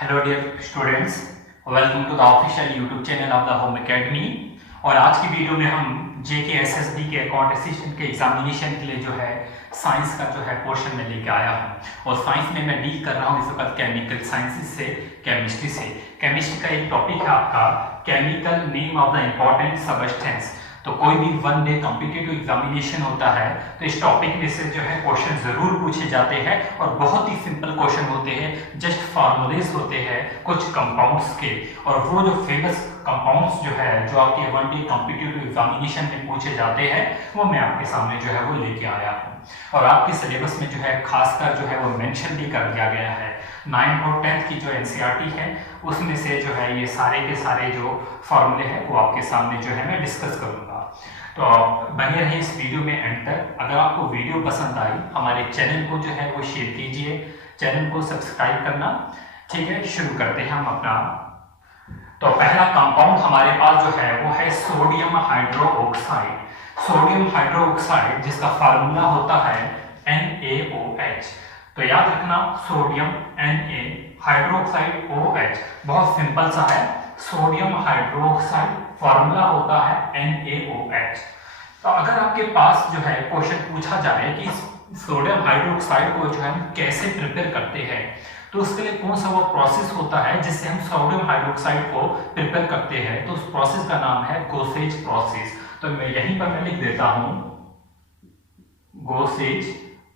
Hello dear students, welcome to the official YouTube channel of the home academy. और आज की video में हम JKSSB के अकाउंट असिस्टेंट के एग्जामिनेशन के लिए जो है साइंस का जो है पोर्शन में लेके आया हूँ। और साइंस में मैं डील कर रहा हूँ इस वक्त केमिकल साइंसेस से, केमिस्ट्री से। केमिस्ट्री का एक टॉपिक है आपका chemical name of the important substance. तो कोई भी वन डे कॉम्पिटिटिव एग्जामिनेशन होता है तो इस टॉपिक में से जो है क्वेश्चन जरूर पूछे जाते हैं और बहुत ही सिंपल क्वेश्चन होते हैं, जस्ट फॉर्मूलेस होते हैं कुछ कंपाउंड्स के। और वो जो फेमस कंपाउंड्स जो है जो आपके वन डे कॉम्पिटिटिव एग्जामिनेशन में पूछे जाते हैं वो मैं आपके सामने जो है वो लेके आया हूँ। और आपके सिलेबस में जो है खासकर जो है वो मेंशन भी कर दिया गया है। 9th और 10th की जो NCERT है उसमें से जो है ये सारे के सारे जो फॉर्मूले हैं वो आपके सामने जो है मैं डिस्कस करूंगा। तो बने रहे इस वीडियो में एंड तक। अगर आपको वीडियो पसंद आई हमारे चैनल को जो है वो शेयर कीजिए, चैनल को सब्सक्राइब करना। ठीक है, शुरू करते हैं हम अपना। तो पहला कंपाउंड हमारे पास जो है वो है सोडियम हाइड्रोक्साइड। सोडियम हाइड्रोक्साइड जिसका फार्मूला होता है NaOH। तो याद रखना सोडियम Na हाइड्रोक्साइड OH, बहुत सिंपल सा है। सोडियम हाइड्रोक्साइड फार्मूला होता है NaOH। तो अगर आपके पास जो है क्वेश्चन पूछा जाए कि सोडियम हाइड्रोक्साइड को जो है हम कैसे प्रिपेयर करते हैं तो उसके लिए कौन सा वो प्रोसेस होता है जिससे हम सोडियम हाइड्रोक्साइड को प्रिपेयर करते हैं, तो उस प्रोसेस का नाम है गोसेज प्रोसेस। तो मैं यहीं पर मैं लिख देता हूं गोसेज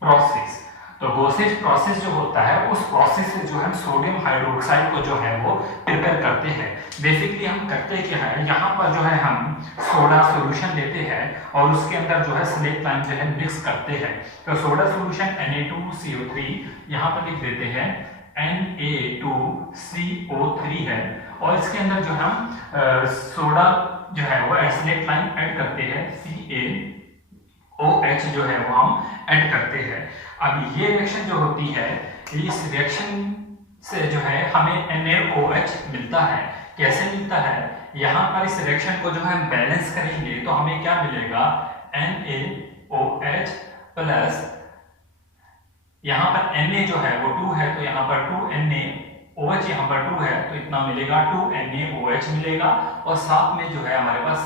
प्रोसेस। तो गोसेज प्रोसेस जो होता है उस प्रोसेस से जो है सोडियम हाइड्रोक्साइड को जो है वो प्रिपेयर करते हैं। बेसिकली हम करते क्या है, यहाँ पर जो है हम सोडा सॉल्यूशन लेते हैं और उसके अंदर जो है स्लेट लाइम जो है मिक्स करते हैं। तो सोडा सॉल्यूशन Na2CO3 यहाँ पर लिख देते हैं Na2CO3 है। और इसके अंदर जो हम सोडा जो है वो स्लेट लाइम ऐड करते हैं, CaOH जो है वो हम ऐड करते हैं। अब ये रिएक्शन जो होती है इस रिएक्शन से जो है हमें NaOH मिलता है। कैसे मिलता है, यहाँ पर इस रिएक्शन को जो हम बैलेंस करेंगे तो हमें क्या मिलेगा, NaOH प्लस यहाँ पर Na जो है वो 2 है तो यहाँ पर 2NaOH यहाँ पर 2 है तो इतना मिलेगा 2NaOH मिलेगा। और साथ में जो है हमारे पास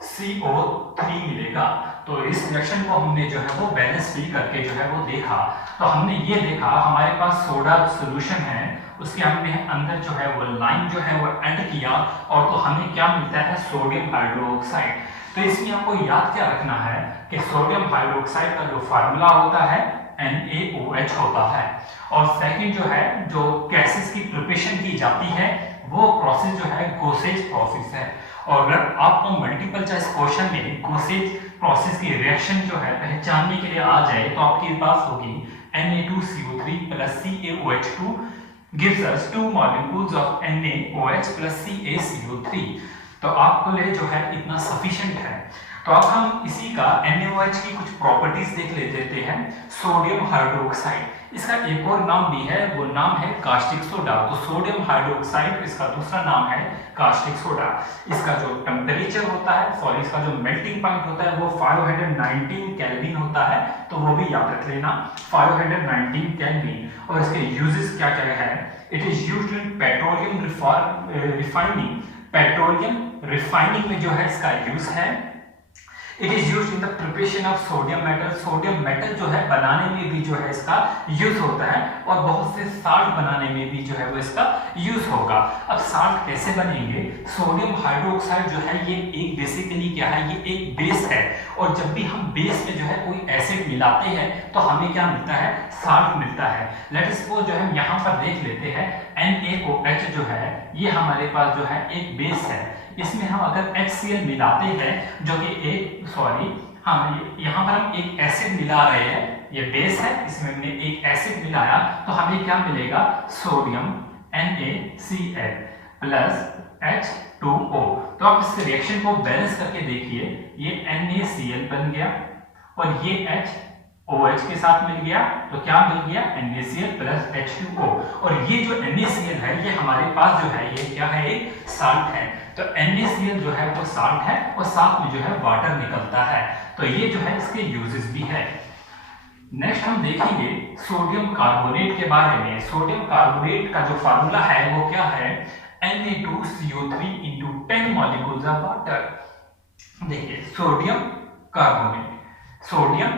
CaCO3 मिलेगा। तो इस रिएक्शन को हमने जो है वो बैलेंस भी करके जो है वो देखा। तो हमने ये देखा हमारे पास सोडा सॉल्यूशन है, उसके हमने अंदर जो है वो लाइम जो है वो ऐड किया और तो हमें क्या मिलता है, सोडियम हाइड्रोक्साइड। तो इसमें आपको याद क्या रखना है कि सोडियम हाइड्रोक्साइड का जो फार्मूला होता है NaOH होता है। और सेकंड जो है जो गैसेस की प्रिपरेशन की जाती है वो प्रोसेस जो है गोसेज प्रोसेस है। और अगर आपको मल्टीपल चॉइस क्वेश्चन में गोसेज प्रोसेस की रिएक्शन जो है पहचानने के लिए आ जाए तो आपके पास होगी Na2CO3 plus CaOH2 gives us 2 molecules of NaOH plus CaCO3। तो आपको लिए जो है इतना सफिशिएंट है। तो अब हम इसी का NaOH की कुछ प्रॉपर्टीज देख लेते हैं। सोडियम हाइड्रोक्साइड, इसका एक और नाम भी है, वो नाम है कास्टिक सोडा। तो सोडियम हाइड्रोक्साइड इसका दूसरा नाम है कास्टिक सोडा। इसका जो टेम्परेचर होता है, सॉरी इसका जो मेल्टिंग पॉइंट होता है वो 519 केल्विन होता है। तो वो भी याद रख लेना 519 केल्विन। और इसके यूजेस क्या क्या है, it is used in petroleum refining. Petroleum refining में जो है इसका यूज है। It is used in the preparation of sodium metal. Sodium metal जो है बनाने में भी जो है इसका यूज होता है। और बहुत से साल्ट बनाने में भी जो है वो इसका यूज होगा। अब साल्ट कैसे बनेंगे, सोडियम हाइड्रोक्साइड जो है ये एक बेसिकली क्या है, ये एक बेस है। और जब भी हम बेस में जो है कोई एसिड मिलाते हैं तो हमें क्या मिलता है, साल्ट मिलता है। लेट सपोज जो है हम यहाँ पर देख लेते हैं NaOH जो है ये हमारे पास जो है एक बेस है। इसमें हम अगर HCl मिलाते हैं जो कि एक यहाँ पर हम एक एसिड मिला रहे हैं, ये बेस है, इसमें हमने एक एसिड मिलाया तो हमें क्या मिलेगा, सोडियम NaCl प्लस H2O। तो आप इस रिएक्शन को बैलेंस करके देखिए, ये NaCl बन गया और ये HOH के साथ मिल गया तो क्या मिल गया, NaCl प्लस H2O। और ये जो NaCl है ये हमारे पास जो है ये क्या है, एक साल्ट है। तो NaCl जो है वो साल्ट है और साथ में जो है वाटर निकलता है। तो ये जो है इसके यूजेस भी है। नेक्स्ट हम देखेंगे सोडियम कार्बोनेट के बारे में। सोडियम कार्बोनेट का जो फार्मूला है वो क्या है, Na2CO3 into 10 molecules of water। देखिए सोडियम कार्बोनेट, सोडियम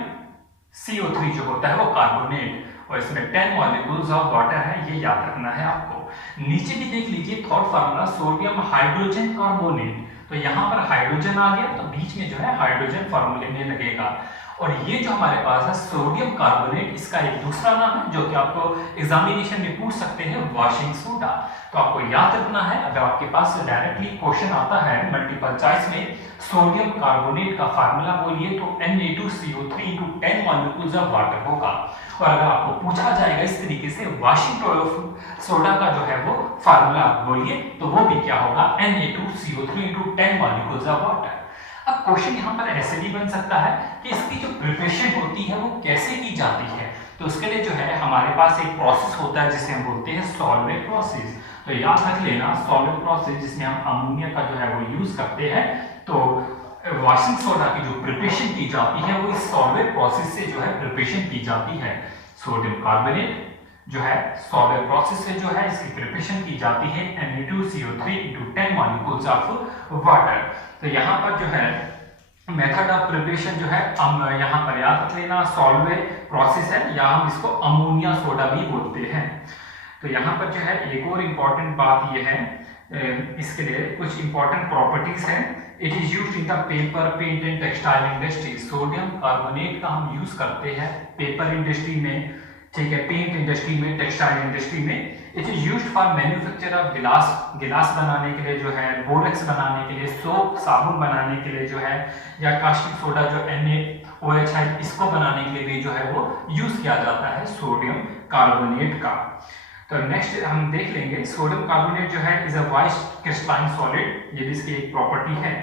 CO3 जो होता है वो कार्बोनेट और इसमें 10 मॉलिक्यूल्स ऑफ वाटर है, ये याद रखना है आपको। नीचे भी देख लीजिए third formula sodium hydrogen carbonate, तो यहाँ पर हाइड्रोजन आ गया तो बीच में जो है हाइड्रोजन फार्मूले में लगेगा। और ये जो हमारे पास है सोडियम कार्बोनेट, इसका एक दूसरा नाम है जो कि आपको एग्जामिनेशन में पूछ सकते हैं, वाशिंग सोडा। तो आपको याद रखना है, अगर आपके पास डायरेक्टली क्वेश्चन आता है मल्टीपल चॉइस में सोडियम कार्बोनेट का फार्मूला बोलिए तो Na2CO3 into 10 molecules of water होगा। और अगर आपको पूछा जाएगा इस तरीके से वाशिंग सोडा का जो है वो फार्मूला बोलिए तो वो भी क्या होगा, Na2CO3 into 10 molecules of water। अब क्वेश्चन यहाँ पर ऐसे भी बन सकता है कि इसकी जो प्रिपरेशन होती है वो कैसे की जाती है, तो उसके लिए जो है हमारे पास एक प्रोसेस होता है जिसे हम बोलते हैं सॉल्वेट प्रोसेस। तो याद रख लेना सॉल्वेट प्रोसेस जिसमें हम अमोनिया का जो है वो यूज करते हैं। तो वाशिंग सोडा की जो प्रिपरेशन की जाती है वो इस सॉल्वेट प्रोसेस से जो है प्रिपरेशन की जाती है। सोडियम कार्बोनेट जो है सॉल्वेट प्रोसेस से जो है इसकी प्रिपरेशन की जाती है Na2CO3 into 10 molecules of water। तो यहाँ पर जो है मेथड ऑफ प्रिपरेशन जो है हम यहाँ पर याद रख लेना सॉल्वेट प्रोसेस है, या हम इसको अमोनिया सोडा भी बोलते हैं। तो यहाँ पर जो है एक और इम्पॉर्टेंट बात ये है, इसके लिए कुछ इंपॉर्टेंट प्रॉपर्टीज हैं। It is used in the paper, paint and textile industry. Sodium carbonate का हम यूज करते हैं पेपर इंडस्ट्री में, ठीक है, पेंट इंडस्ट्री में, टेक्सटाइल इंडस्ट्री में। It is used for manufacture of गिलास बनाने के लिए जो है, बोरेक्स बनाने के लिए, सोप साबुन बनाने के लिए जो है, या कास्टिक सोडा जो NaOH है इसको बनाने के लिए भी जो है वो यूज किया जाता है सोडियम कार्बोनेट का। तो नेक्स्ट हम देख लेंगे सोडियम कार्बोनेट जो है is a white crystalline solid, ये भी इसकी एक प्रॉपर्टी है।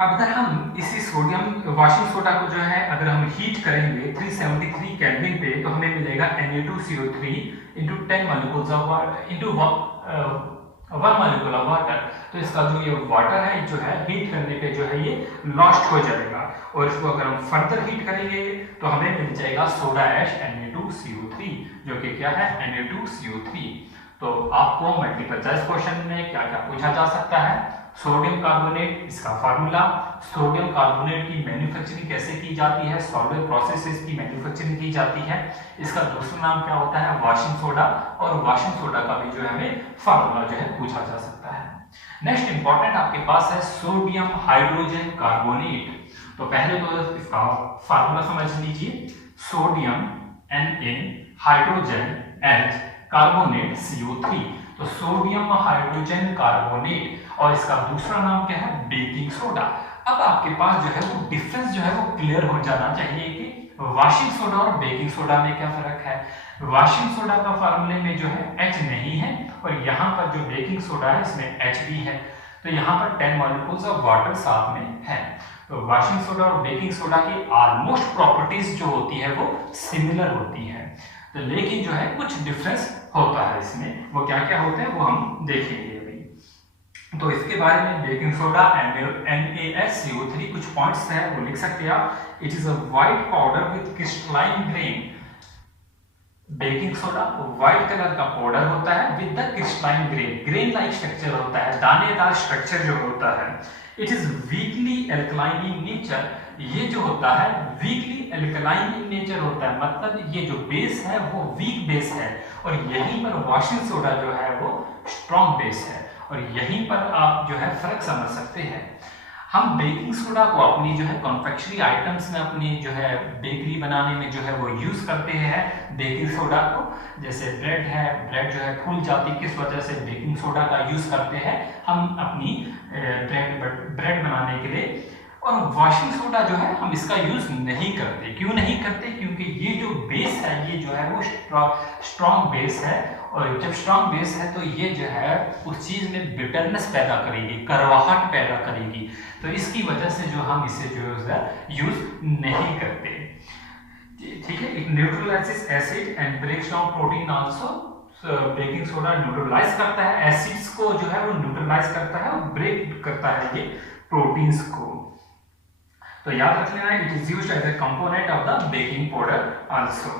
अब अगर हम इसी सोडियम वाशिंग सोडा को जो है अगर हम हीट करेंगे 373 केल्विन पे तो हमें मिलेगा Na2CO3 into 10 molecules of water into 1 molecule of water। तो इसका जो ये वाटर है जो है हीट करने पे जो है ये लॉस्ट हो जाएगा, और इसको अगर हम फर्दर हीट करेंगे तो हमें मिल जाएगा सोडा ऐश Na2CO3 जो कि क्या है Na2CO3। तो आपको मल्टीपल चॉइस क्वेश्चन में क्या क्या पूछा जा सकता है, सोडियम कार्बोनेट इसका फार्मूला, सोडियम कार्बोनेट की मैन्युफैक्चरिंग कैसे की जाती है, सॉल्वेट प्रोसेसेस की मैन्युफैक्चरिंग की जाती है, इसका दूसरा नाम क्या होता है वाशिंग सोडा, और वाशिंग सोडा का भी जो है हमें फार्मूला जो है पूछा जा सकता है। नेक्स्ट इंपॉर्टेंट आपके पास है सोडियम हाइड्रोजन कार्बोनेट। तो पहले तो इसका फार्मूला समझ लीजिए, sodium Na hydrogen H carbonate CO3। तो सोडियम हाइड्रोजन कार्बोनेट और इसका दूसरा नाम क्या है बेकिंग सोडा। अब आपके पास जो है वो डिफरेंस जो है वो क्लियर हो जाना चाहिए कि वाशिंग सोडा और बेकिंग सोडा में क्या फर्क है। वाशिंग सोडा का फार्मूले में जो है H नहीं है, और यहाँ पर जो बेकिंग सोडा है इसमें H भी है, तो यहाँ पर 10 मॉलिक्यूल्स ऑफ वाटर साथ में है। तो वाशिंग सोडा और बेकिंग सोडा की ऑलमोस्ट प्रॉपर्टीज जो होती है वो सिमिलर होती है, तो लेकिन जो है कुछ डिफरेंस होता है इसमें, वो क्या क्या होते हैं वो हम देखेंगे अभी। तो इसके बारे में बेकिंग सोडा NaSCO3 कुछ पॉइंट्स हैं वो लिख सकते हैं आप। It is a white powder with crystalline grain. Baking soda white colour का पाउडर होता है with the crystalline grain, grain like structure होता है, दानेदार स्ट्रक्चर जो होता है। It is weekly alkaline in nature. ये जो होता है वीकली एल्कलाइन इन नेचर होता है, मतलब ये जो बेस है वो वीक बेस है, और यहीं पर वाशिंग सोडा जो है वो स्ट्रॉन्ग बेस है, और यहीं पर आप जो है फर्क समझ सकते हैं। हम बेकिंग सोडा को अपनी जो है कॉन्फेक्शनरी आइटम्स में, अपनी जो है बेकरी बनाने में जो है वो यूज करते हैं बेकिंग सोडा को। जैसे ब्रेड है, ब्रेड जो है फूल जाती है, किस वजह से बेकिंग सोडा का यूज करते हैं हम अपनी ब्रेड बनाने के लिए। और वाशिंग सोडा जो है हम इसका यूज नहीं करते। क्यों नहीं करते? क्योंकि ये जो बेस है ये जो है वो स्ट्रॉन्ग बेस है, और जब स्ट्रॉन्ग बेस है तो ये जो है उस चीज में बिटरनेस पैदा करेगी, कड़वाहट पैदा करेगी, तो इसकी वजह से जो हम इसे जो है यूज नहीं करते। ठीक है, it neutralizes acid and breaks down protein also. Baking soda neutralize करता है एसिड्स को, जो है वो न्यूट्रलाइज करता है और ब्रेक करता है ये प्रोटीन्स को। तो याद रख लेना, it is used as a component of the baking powder also.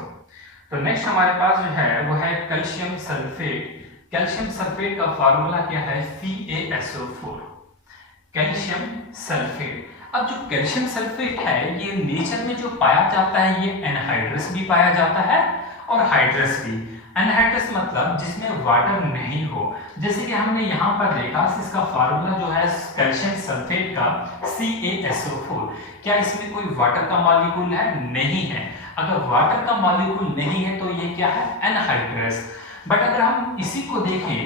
तो नेक्स्ट हमारे पास जो है वो है कैल्शियम सल्फेट। कैल्शियम सल्फेट का फार्मूला क्या है? CaSO4, calcium sulphate. अब जो कैल्शियम सल्फेट है ये नेचर में जो पाया जाता है ये एनहाइड्रस भी पाया जाता है और हाइड्रस भी। एनहाइड्रस मतलब जिसमें वाटर नहीं हो, जैसे कि हमने यहाँ पर देखा इसका फार्मूला जो है कैल्शियम सल्फेट का CaSO4। क्या इसमें कोई वाटर का मॉलिक्यूल है? नहीं है। अगर वाटर का मॉलिक्यूल नहीं है तो ये क्या है? एनहाइड्रस। बट अगर हम इसी को देखें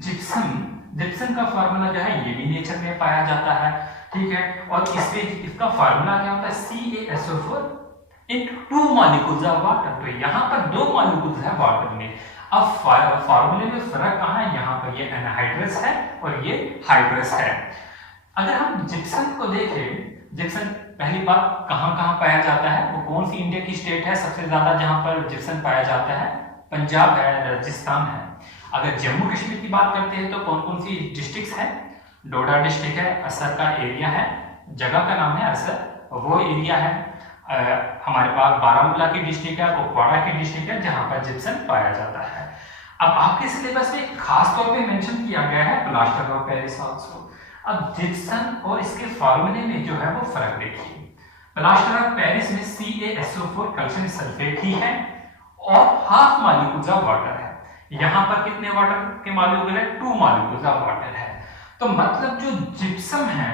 जिप्सम का फार्मूला जो है ये भी नेचर में पाया जाता है, ठीक है। और इसका फार्मूला क्या होता है? CaSO4 in 2 molecules of water. तो यहाँ पर 2 मॉलिक्यूल्स है वाटर में। अब फार्मूले में फर्क कहाँ है? यहाँ पर ये एनहाइड्रस है और ये हाइड्रस है। अगर हम जिप्सम को देखें, जिप्सम पहली बात कहाँ कहाँ पाया जाता है? वो कौन सी इंडिया की स्टेट है सबसे ज्यादा जहाँ पर जिप्सम पाया जाता है? पंजाब है, राजस्थान है। अगर जम्मू कश्मीर की बात करते हैं तो कौन कौन सी डिस्ट्रिक्ट्स है? डोडा डिस्ट्रिक्ट है, असर का एरिया है, जगह का नाम है असर, वो एरिया है। हमारे पास बारामूला की डिस्ट्रिक्ट है, कुपवाड़ा की डिस्ट्रिक्ट है जहां पर जिप्सम पाया जाता है। अब आपके सिलेबस में खास तौर पे मेंशन किया गया है प्लास्टर ऑफ पेरिस आल्सो। अब जिप्सम और इसके फार्मूले में जो है वो फर्क देखिए। प्लास्टर ऑफ पेरिस में CaSO4 कैल्शियम सल्फेट ही है और हाफ मॉलिक्यूल्स ऑफ वाटर है। यहाँ पर कितने वाटर के मॉलिक्यूल है? 2 मॉलिक्यूल्स ऑफ वाटर है। तो मतलब जो जिप्सम है,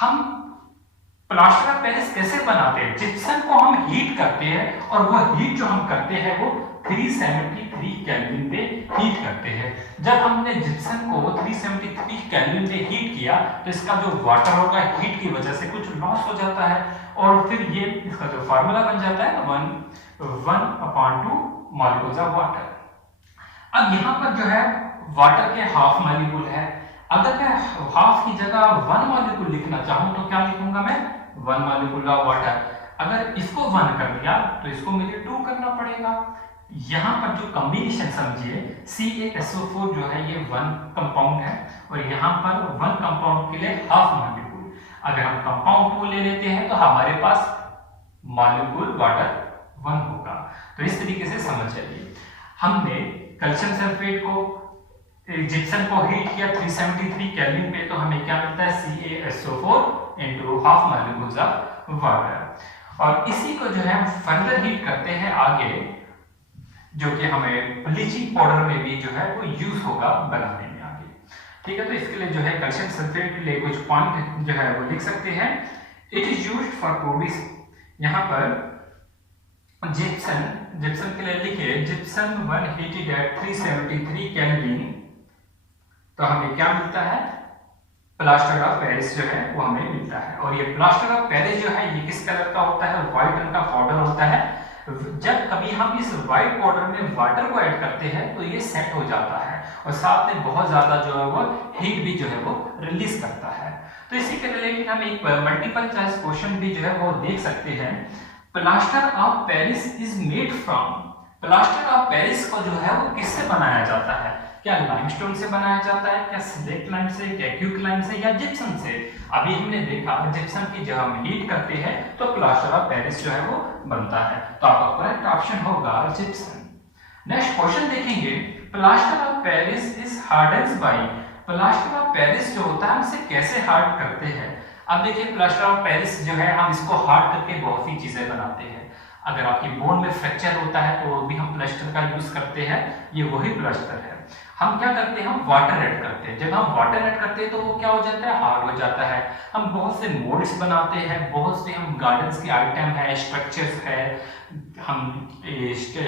हम प्लास्टर ऑफ पेरिस कैसे बनाते हैं? जिप्सम को हम हीट करते हैं और वो हीट जो हम करते हैं वो 373 केल्विन पे हीट करते हैं। जब हमने जिप्सम को 373 केल्विन पे हीट किया तो इसका जो वाटर होगा हीट की वजह से कुछ लॉस हो जाता है और फिर ये इसका जो फार्मूला बन जाता है 1/2 मॉलिक्यूल्स ऑफ वाटर। अब यहाँ पर जो है वाटर के हाफ मॉलिक्यूल है। अगर मैं हाफ की जगह 1 मॉलिक्यूल लिखना चाहूं तो क्या लिखूंगा मैं? 1 मॉलिक्यूल ऑफ वाटर। अगर इसको 1 कर दिया तो इसको मुझे 2 करना पड़ेगा। यहाँ पर जो कॉम्बिनेशन समझिए, CaSO4 जो है ये 1 कंपाउंड है और यहाँ पर 1 कंपाउंड के लिए हाफ मॉलिक्यूल। अगर हम कंपाउंड 2 ले लेते हैं तो हमारे पास मॉलिक्यूल वाटर 1 होगा। तो इस तरीके से समझ जाइए, हमने कैल्शियम सल्फेट को जिप्सम को हीट किया 373 केल्विन पे तो हमें क्या मिलता है? CaSO4 into half molecules of water. और इसी को जो है हम फर्दर हीट करते हैं आगे, जो कि हमें ब्लीचिंग पाउडर में भी जो है वो यूज होगा बनाने में आगे, ठीक है। तो इसके लिए जो है कैल्शियम सल्फेट के लिए कुछ पॉइंट जो है वो लिख सकते हैं। It is used for producing, यहाँ पर जिप्सम के लिए लिखिए जिप्सम 1 हीटेड एट 373 केल्विन तो हमें क्या मिलता है? प्लास्टर ऑफ पेरिस जो है वो हमें मिलता है। और ये प्लास्टर ऑफ पेरिस जो है ये किस कलर का होता है? व्हाइट रंग का पाउडर होता है। जब कभी हम इस व्हाइट पाउडर में वाटर को ऐड करते हैं तो ये सेट हो जाता है और साथ में बहुत ज्यादा जो है वो हीट भी जो है वो रिलीज करता है। तो इसी के रिलेटेड हम एक मल्टीपल चॉइस क्वेश्चन भी जो है वो देख सकते हैं। Plaster of Paris is made from, plaster of Paris को जो है वो किससे बनाया जाता है? क्या लाइमस्टोन से बनाया जाता है, क्या स्लेट लाइम से, क्या क्यूक लाइम से, या जिप्सम से? अभी हमने देखा जिप्सम की जब हम हीट करते हैं तो प्लास्टर ऑफ पेरिस जो है वो बनता है। तो आपका करेक्ट ऑप्शन होगा जिप्सम। नेक्स्ट क्वेश्चन देखेंगे, plaster of Paris is hardens by, plaster of Paris जो होता है हम इसे कैसे हार्ड करते हैं? अब देखिए प्लास्टर ऑफ पेरिस जो है हम इसको हार्ड करके बहुत सी चीजें बनाते हैं। अगर आपकी बोन में फ्रैक्चर होता है तो भी हम प्लास्टर का यूज करते हैं, ये वही प्लास्टर है। हम क्या करते हैं? हम वाटर ऐड करते हैं। जब हम वाटर ऐड करते हैं तो वो क्या हो जाता है? हार्ड हो जाता है। हम बहुत से मोल्ड्स बनाते हैं, बहुत से हम गार्डन्स के आइटम है, स्ट्रक्चर्स है, हम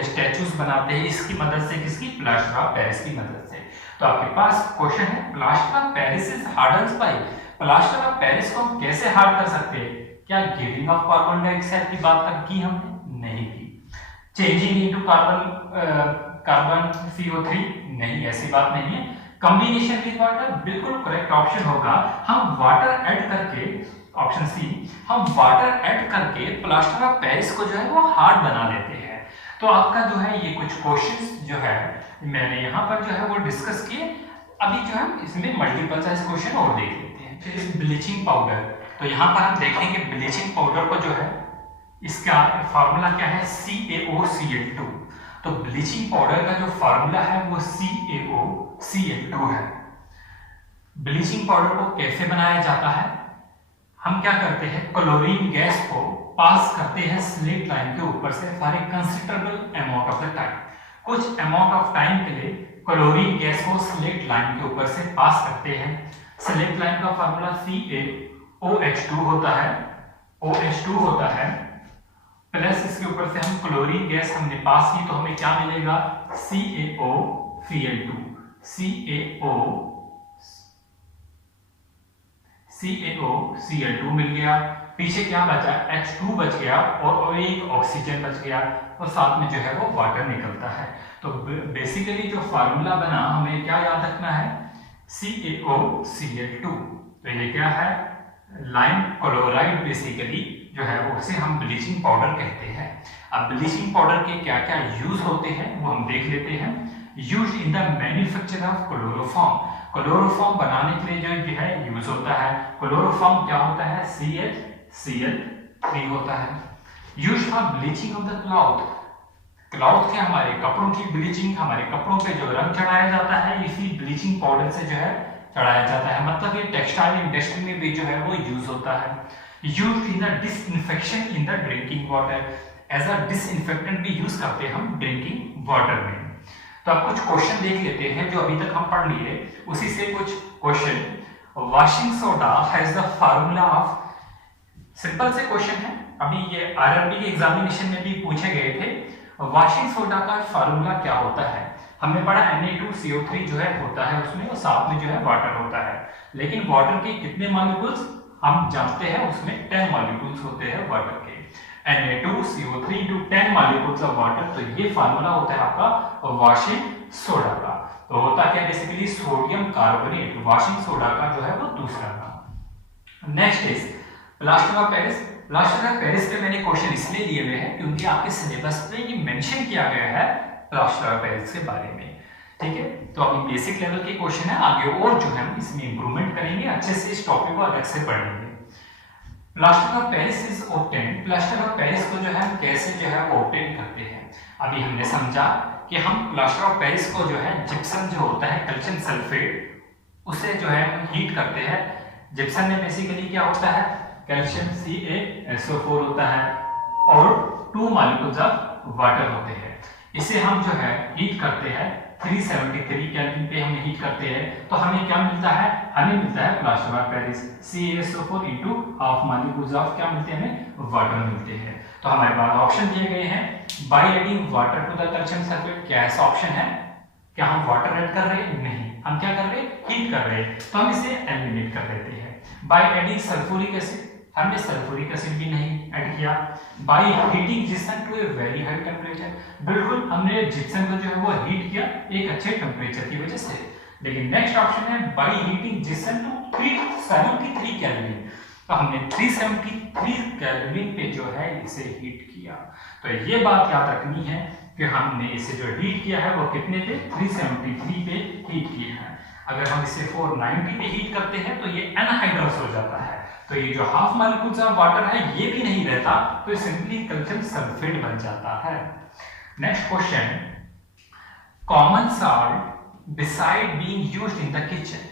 स्टैचूज बनाते हैं इसकी मदद से, किसकी? प्लास्टर ऑफ पेरिस की मदद से। तो आपके पास क्वेश्चन है plaster of Paris is hardens by, plaster of Paris को हम कैसे हार्ड कर सकते हैं? क्या गिविंग ऑफ कार्बन डाइऑक्साइड की बात की हमने? नहीं की। Changing into carbon CO3? नहीं, ऐसी बात नहीं है। Combination with water? बिल्कुल करेक्ट ऑप्शन होगा। हम वाटर ऐड करके, ऑप्शन सी, हम वाटर ऐड करके प्लास्टर ऑफ पेरिस को जो है वो हार्ड बना देते हैं। तो आपका जो है ये कुछ क्वेश्चंस जो है मैंने यहाँ पर जो है वो डिस्कस किए। अभी जो है इसमें मल्टीपल चॉइस क्वेश्चन और देख लेते हैं। ब्लीचिंग पाउडर, तो यहाँ पर हम देखेंगे ब्लीचिंग पाउडर को जो है इसका फार्मूला क्या है, CaOCl2। तो ब्लीचिंग पाउडर का जो फार्मूला है वो CaOCl2 है। ब्लीचिंग पाउडर को कैसे बनाया जाता है, हम क्या करते हैं, क्लोरीन गैस को पास करते हैं स्लेट लाइन के ऊपर से for a considerable amount of the time. कुछ अमाउंट ऑफ टाइम के लिए क्लोरीन गैस को स्लेट लाइन के ऊपर से पास करते हैं। स्लेट लाइन का फार्मूला CaOH2 होता है, OH2 होता है, प्लस इसके ऊपर से हम क्लोरीन गैस हमने पास की तो हमें क्या मिलेगा, CaOCl2 मिल गया। पीछे क्या बचा, H2 बच गया और एक ऑक्सीजन बच गया और साथ में जो है वो वाटर निकलता है। तो बेसिकली जो फार्मूला बना हमें क्या याद रखना है, CaOCl2। तो ये क्या है, लाइम क्लोराइड बेसिकली जो है वो उसे हम ब्लीचिंग पाउडर कहते हैं। अब ब्लीचिंग पाउडर के क्या क्या यूज होते हैं वो हम देख लेते हैं। Used in the manufacture of chloroform, chloroform बनाने के लिए जो है यूज होता है। क्लोरोफॉर्म क्या होता है, CH-Cl3 होता है। Used for bleaching of the cloth, cloth के हमारे कपड़ों की ब्लीचिंग, हमारे कपड़ों पे जो रंग चढ़ाया जाता है इसी ब्लीचिंग पाउडर से जो है चढ़ाया जाता है। मतलब ये टेक्सटाइल इंडस्ट्री में भी जो है वो यूज होता है। Used in the disinfection in the drinking water, as a disinfectant भी यूज करते हैं हम ड्रिंकिंग वाटर में। तो अब कुछ क्वेश्चन देख लेते हैं जो अभी तक हम पढ़ लिए, उसी से कुछ question. Washing soda has the formula of, simple से क्वेश्चन है, अभी ये आरआरबी के एग्जामिनेशन में भी पूछे गए थे। वॉशिंग सोडा का फार्मूला क्या होता है, हमने पढ़ा Na2CO3 जो है होता है उसमें, और साथ में जो है वाटर होता है। लेकिन वाटर के कितने मॉलिक्यूल्स हम जानते हैं, उसमें 10 मॉलिक्यूल्स होते हैं वाटर के। Na2CO3 into 10 molecules of water, तो ये फार्मूला होता है आपका वॉशिंग सोडा का। तो होता क्या basically, sodium carbonate, washing soda का जो है वो दूसरा नाम। Next is plaster of Paris. Plaster of Paris के मैंने क्वेश्चन इसलिए लिए हुए हैं क्योंकि आपके सिलेबस में ये मेंशन किया गया है प्लास्टर ऑफ पेरिस के बारे में, ठीक है। तो अभी बेसिक लेवल के क्वेश्चन है, आगे और जो है हम इसमें इंप्रूवमेंट करेंगे, अच्छे से इस टॉपिक को अलग से पढ़ेंगे। Plaster of Paris is obtained, plaster of Paris को जो है हम कैसे जो है वो ऑब्टेन करते हैं। अभी हमने समझा कि हम प्लास्टर ऑफ पेरिस को जो है जिप्सम जो होता है कैल्शियम सल्फेट, उसे जो है हम हीट करते हैं। जिप्सम में बेसिकली क्या होता है, कैल्शियम CaSO4 होता है और 2 मॉलिक्यूल्स ऑफ वाटर होते हैं। इसे हम जो है हीट करते हैं 373 केल्विन पे हम हीट करते हैं, तो हमें क्या मिलता है, हमें मिलता है plaster of Paris CaSO4 into half molecules of क्या मिलते हैं, हमें वाटर मिलते हैं। तो हमारे पास ऑप्शन दिए गए हैं, by adding water to the calcium sulphate, क्या ऐसा ऑप्शन है, क्या हम वाटर ऐड कर रहे हैं, नहीं, हम क्या कर रहे हैं, हीट कर रहे हैं, तो हम इसे एलिमिनेट कर देते हैं। बाय एडिंग सल्फ्यूरिक एसिड, हमने सल्फ्यूरिक एसिड भी नहीं ऐड किया। By heating gypsum to a very high temperature, बिल्कुल हमने जिप्सम को जो है वो हीट किया एक अच्छे टेम्परेचर की वजह से। लेकिन नेक्स्ट ऑप्शन है by heating gypsum to 373 kelvin, तो हमने 373 केल्विन पे जो है इसे हीट किया। तो ये बात याद रखनी है कि हमने इसे जो हीट किया है वो कितने पे, 373 पे हीट किया है। अगर हम इसे 490 पे हीट करते हैं तो ये एनहाइड्रस हो जाता है, तो ये जो हाफ मॉलिक्यूल्स ऑफ वाटर है ये भी नहीं रहता, तो ये सिंपली कैल्शियम सल्फेट बन जाता है। Next question, common salt beside being used in the kitchen,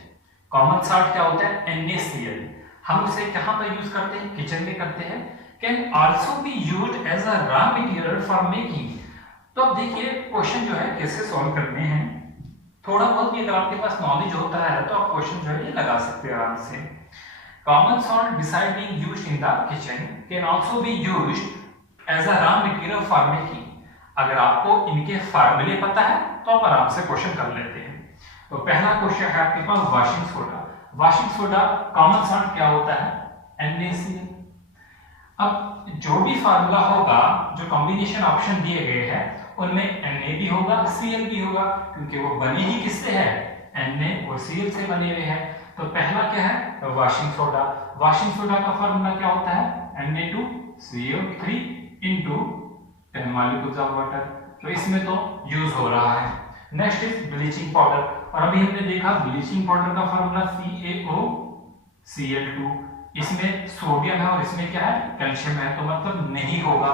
common salt क्या होता है, NaCl, हम उसे कहां पर यूज करते हैं, किचन में करते हैं। Can also be used as a raw material for making, तो अब देखिए क्वेश्चन जो है कैसे सॉल्व करने हैं, थोड़ा बहुत भी अगर आपके पास नॉलेज होता है तो आप क्वेश्चन जो है ये लगा सकते हैं आराम से। Common salt beside being used in the kitchen can also be used as a raw material for making, अगर आपको इनके फार्मूले पता है तो आप आराम से क्वेश्चन कर लेते हैं। तो पहला क्वेश्चन है आपके पास washing soda, washing soda common salt क्या होता है, NaCl। अब जो भी फार्मूला होगा, जो कॉम्बिनेशन ऑप्शन दिए गए हैं उनमें Na भी होगा Cl भी होगा, क्योंकि वो बने ही किससे है, Na और Cl से बने हुए हैं। तो पहला क्या है, वॉशिंग सोडा, वॉशिंग सोडा का फार्मूला क्या होता है, Na2CO3 into 10 molecules of water, तो इसमें तो यूज हो रहा है। नेक्स्ट इज ब्लीचिंग पाउडर, और अभी हमने देखा ब्लीचिंग पाउडर का फार्मूला CaOCl2, इसमें सोडियम है और इसमें क्या है, कैल्शियम है, तो मतलब नहीं होगा।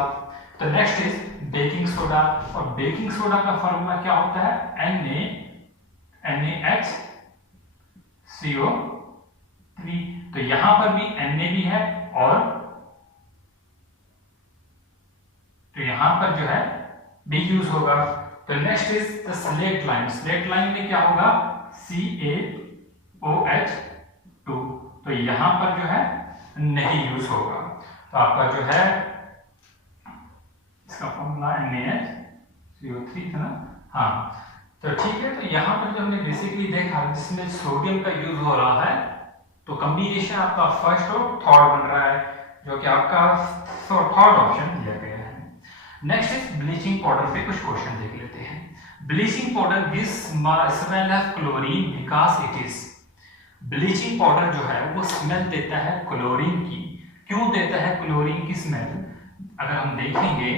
तो नेक्स्ट इज बेकिंग सोडा, और बेकिंग सोडा का फॉर्मूला क्या होता है, NaHCO3। तो यहां पर भी Na भी है और तो यहां पर जो है बी यूज होगा। तो next is the slate lime, slate lime में क्या होगा, CaOH2। तो यहां पर जो है नहीं यूज होगा। तो आपका जो है इसका फॉर्मूला NaHCO3 था ना, हाँ। तो ठीक है, तो यहाँ पर जो हमने बेसिकली देखा जिसमें सोडियम का यूज हो रहा है, तो कॉम्बिनेशन आपका फर्स्ट और थर्ड बन रहा है, जो कि आपका थर्ड ऑप्शन दिया गया है। नेक्स्ट इज ब्लीचिंग पाउडर पे कुछ क्वेश्चन देख लेते हैं। Bleaching powder gives smell of chlorine because it is, bleaching powder जो है वो स्मेल देता है क्लोरीन की। क्यों देता है क्लोरीन की स्मेल, अगर हम देखेंगे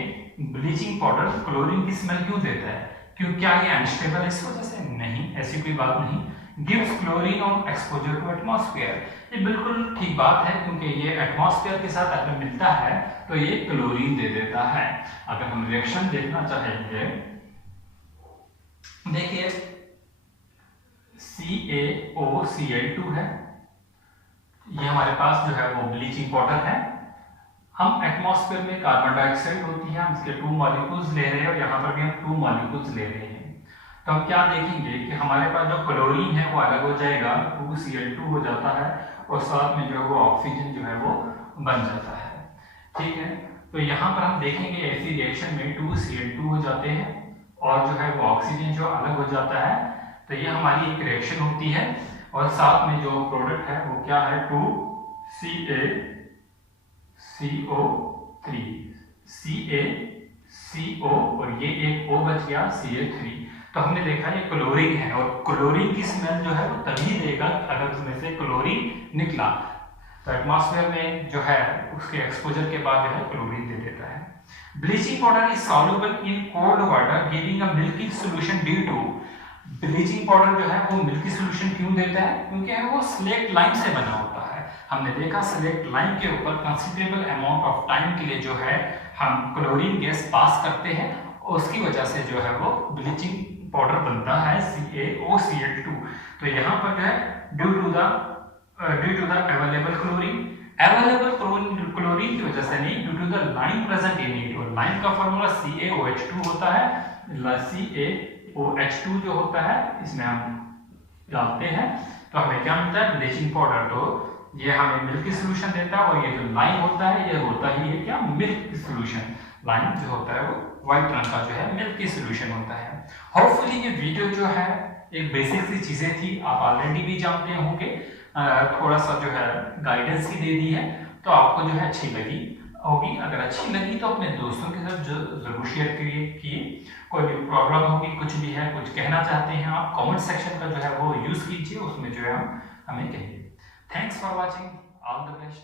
ब्लीचिंग पाउडर क्लोरीन की स्मेल क्यों देता है, क्यों, क्या ये अनस्टेबल है इस वजह से, नहीं, ऐसी कोई बात नहीं। Gives chlorine on exposure to atmosphere, ये बिल्कुल ठीक बात है, क्योंकि ये एटमॉस्फेयर के साथ अगर मिलता है तो ये क्लोरीन दे देता है। अगर हम रिएक्शन देखना चाहेंगे, देखिए CaOCl2 है, ये हमारे पास जो है वो ब्लीचिंग पाउडर है। हम एटमॉस्फेयर में कार्बन डाइऑक्साइड होती है, हम इसके 2 मॉलिक्यूल्स ले रहे हैं और यहाँ पर भी हम 2 मॉलिक्यूल्स ले रहे हैं। तो हम क्या देखेंगे कि हमारे पास जो क्लोरीन है वो अलग हो जाएगा, 2Cl2 हो जाता है, और साथ में जो है वो ऑक्सीजन जो है वो बन जाता है। ठीक है, तो यहाँ पर हम देखेंगे ऐसी रिएक्शन में 2Cl2 हो जाते हैं और जो है वो ऑक्सीजन जो अलग हो जाता है। तो ये हमारी एक रिएक्शन होती है, और साथ में जो प्रोडक्ट है वो क्या है, 2CaCO3, CaCO और ये एक O बच गया Ca3। तो हमने देखा ये क्लोरीन है, और क्लोरीन की स्मेल जो है वो तभी देगा अगर उसमें से क्लोरीन निकला। तो एटमॉस्फेयर में जो है उसके एक्सपोजर के बाद जो है क्लोरीन दे देता है। Bleaching powder is soluble in cold water giving a milky solution due to, bleaching powder जो है वो मिल्की सॉल्यूशन क्यों देता है, क्योंकि वो स्लेट लाइम से बना होता है। हमने देखा स्लेट लाइम के ऊपर कंसिडरेबल अमाउंट ऑफ टाइम के लिए जो है हम क्लोरीन गैस पास करते हैं, और उसकी वजह से जो है वो ब्लीचिंग पाउडर बनता है CaOCl2। तो यहाँ पर जो है due to the available chlorine की वजह से नहीं, due to the lime present in it, और लाइम का फॉर्मूला CaOH2 होता है। CaOH2 जो होता है इसमें हम डालते हैं तो हमें क्या मिलता है, ब्लीचिंग पाउडर। तो ये हमें मिल्की सॉल्यूशन देता है, और ये जो लाइम होता है ये होता ही है क्या, मिल्क सॉल्यूशन। लाइम जो होता है वो व्हाइट रंग का जो है मिल्की सॉल्यूशन होता है। होपफुली ये वीडियो जो है एक बेसिक सी चीजें थी, आप ऑलरेडी भी जानते होंगे, थोड़ा सा जो है गाइडेंस ही दे दी है, तो आपको जो है अच्छी लगी होगी। अगर अच्छी लगी तो अपने दोस्तों के साथ जरूर शेयर किए। कोई भी प्रॉब्लम होगी, कुछ भी है, कुछ कहना चाहते हैं आप, कमेंट सेक्शन का जो है वो यूज कीजिए, उसमें जो है हमें कहिए। Thanks for watching, all the best.